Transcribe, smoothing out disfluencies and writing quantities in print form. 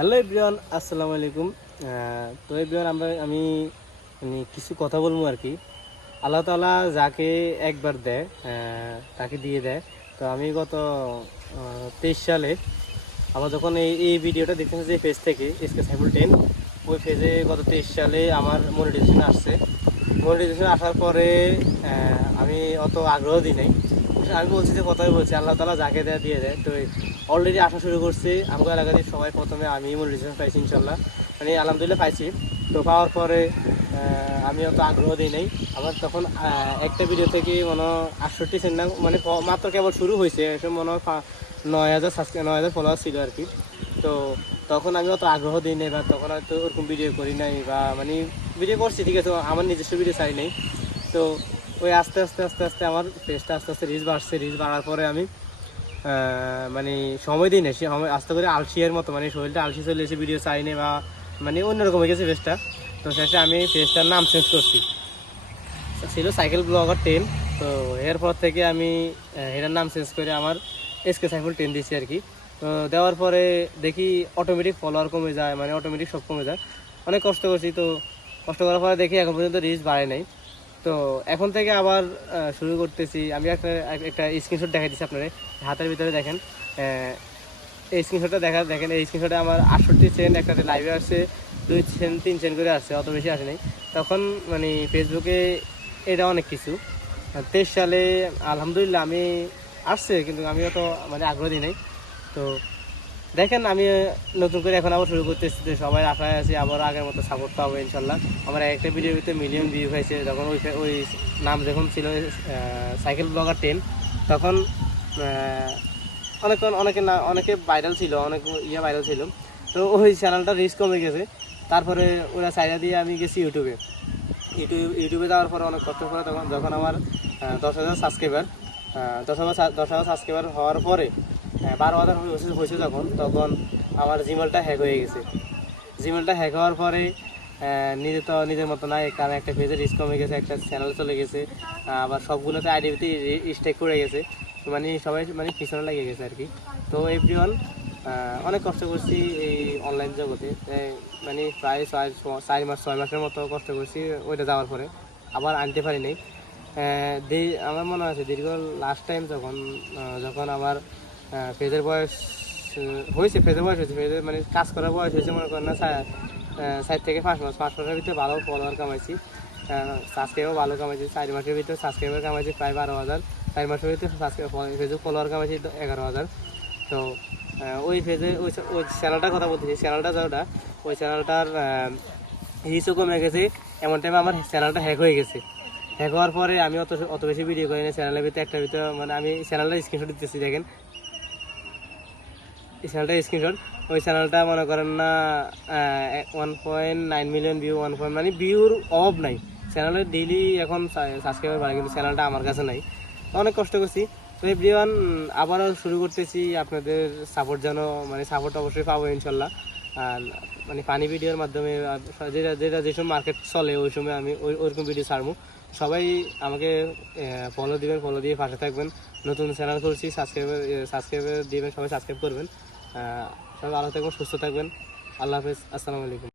Hello everyone, আসসালামু আলাইকুম। তো এভরিওয়ান আমি কিছু কথা বলবো আর কি। আল্লাহ তাআলা যাকে একবার দেয় তাকে দিয়ে দেয়। তো আমি গত 23 সালে আমার যখন এই ভিডিওটা দেখতেছি যে পেজ থেকে এসকে সাইফুল 10, ওই পেজে গত 23 সালে আমার মনিটাইজেশন আসছে। মনিটাইজেশন আসার পরে আমি অত আগ্রহ দিই নাই। আমি বলছি যে কথাই বলছি, আল্লাহ তাআলা যাকে দেয় দিয়ে দেয়। তো অলরেডি আসা শুরু করছি আমাদের এলাকার সবাই। প্রথমে আমি মনিটাইজেশন পাইছি ইনশাল্লাহ, মানে আলহামদুলিল্লাহ পাইছি। তো পাওয়ার পরে আমি অত আগ্রহ দিই নাই। আমার তখন একটা ভিডিও থেকে মনে হয় 68 সেন্ট না, মানে মাত্র কেবল শুরু হয়েছে, এসব মনে হয় 9,000 ফলোয়ার ছিল আর কি। তো তখন আমি অত আগ্রহ দিই নাই, বা তখন হয়তো ওরকম ভিডিও করি নাই, বা মানে ভিডিও করছি ঠিক আছে, আমার নিজস্ব ভিডিও চাই নাই। তো ওই আস্তে আস্তে আস্তে আস্তে আমার পেজটা আস্তে আস্তে রিচ বাড়ছে। রিচ বাড়ার পরে আমি মানে সময় দিই না, সে আস্তে করে আলসিয়ার মতো, মানে শরীরটা আলসি চলে এসে ভিডিও চাই না, বা মানে অন্যরকম হয়ে গেছে পেজটা। তো শেষে আমি পেজটার নাম চেঞ্জ করছি, ছিল সাইকেল ব্লগার 10। তো এরপর থেকে আমি এটার নাম চেঞ্জ করে আমার এসকে সাইকেল 10 দিয়েছি আর কি। তো দেওয়ার পরে দেখি অটোমেটিক ফলোয়ার কমে যায়, মানে অটোমেটিক সব কমে যায়। অনেক কষ্ট করছি, তো কষ্ট করার পরে দেখি এখন পর্যন্ত রিচ বাড়ে নাই। তো এখন থেকে আবার শুরু করতেছি। আমি একটা স্ক্রিনশট দেখাই দিচ্ছি আপনাদের হাতের ভিতরে, দেখেন এই স্ক্রিনশটটা দেখেন এই স্ক্রিনশটে আমার 68 সেন্ট একটা লাইভে আসছে, 2 সেন্ট 3 সেন্ট করে আসছে, অত বেশি আসে নাই। তখন মানে ফেসবুকে এটা অনেক কিছু। 23 সালে আলহামদুলিল্লাহ আমি আসছে, কিন্তু আমি অত মানে আগ্রহ দিই নাই। তো দেখেন আমি নতুন করে এখন আবার শুরু করতেছি, তো সবাই আশায় আছি আবার আগের মতো সাপোর্ট পাবো ইনশাল্লাহ। আমার একটা ভিডিওর ভিতরে মিলিয়ন ভিউ হয়েছে, যখন ওই নাম যখন ছিল সাইকেল ব্লগার 10, তখন অনেকে ভাইরাল ছিল, অনেক ভাইরাল ছিল। তো ওই চ্যানেলটা রিচ কমে গেছে। তারপরে ওরা চাইনা দিয়ে আমি গেছি ইউটিউবে যাওয়ার পরে অনেক কষ্ট করে যখন আমার 10,000 সাবস্ক্রাইবার, 10,000 সাবস্ক্রাইবার হওয়ার পরে 12,000 হয়েছে তখন আমার জিমেলটা হ্যাক হয়ে গেছে। জিমেলটা হ্যাক হওয়ার পরে নিজের মতো নাই, কারণ একটা পেজে রিস্ক কমে গেছে, একটা চ্যানেল চলে গেছে, আবার সবগুলোতে আইডিতে স্টেক করে গেছে। মানে সবাই মানে পিছনে লেগে গেছে আর কি। তো এভরিওয়ান, অনেক কষ্ট করছি এই অনলাইন জগতে, মানে প্রায় 4 মাসের মতো কষ্ট করছি ওইটা যাওয়ার পরে, আবার আনতে পারি নাই। আমার মনে আছে দীর্ঘ লাস্ট টাইম যখন আমার পেজের বয়স হয়েছে, পেজের মানে কাজ করার বয়স হয়েছে, মনে করেন না 4 থেকে 5 মাস। 5 মাসের ভিতরে ভালো ফলোয়ার কামাইছি, সাবস্ক্রাইবার ভালো কামাইছি। 4 মাসের ভিতরে সাবস্ক্রাইবার কামাইছি প্রায় 12,000। 4 মাসের ভিতরে ফেসবুক ফলোয়ার কামাইছি 11,000। তো ওই পেজে ওই চ্যানেলটার কথা বলতেছি, চ্যানেলটা যেটা, ওই চ্যানেলটার রিচও কমে গেছে। এমন টাইমে আমার চ্যানেলটা হ্যাক হয়ে গেছে। হ্যাক হওয়ার পরে আমি অত বেশি ভিডিও করি না চ্যানেলের ভিতরে মানে আমি চ্যানেলটা স্ক্রিনশট দিতেছি, দেখেন এই চ্যানেলটা স্ক্রিনশট। ওই চ্যানেলটা মনে করেন না 1.9 মিলিয়ন ভিউ, মানে ভিউর অভাব নাই চ্যানেলে। ডেইলি এখন সাবস্ক্রাইবার বাড়ে, কিন্তু চ্যানেলটা আমার কাছে নাই। অনেক কষ্ট করছি। তো এভরিওয়ান, আবারও শুরু করতেছি। আপনাদের সাপোর্ট যেন, মানে সাপোর্ট অবশ্যই পাবো ইনশাল্লাহ। আর মানে ফানি ভিডিওর মাধ্যমে যেসব মার্কেট চলে ওই সময় আমি ওইরকম ভিডিও ছাড়বো। সবাই আমাকে ফলো দিবেন, ফলো দিয়ে পাশে থাকবেন। নতুন চ্যানেল করছি, সাবস্ক্রাইবার দিবেন, সবাই সাবস্ক্রাইব করবেন। সবাই ভালো থাকবেন, সুস্থ থাকবেন। আল্লাহ হাফেজ, আসসালামু আলাইকুম।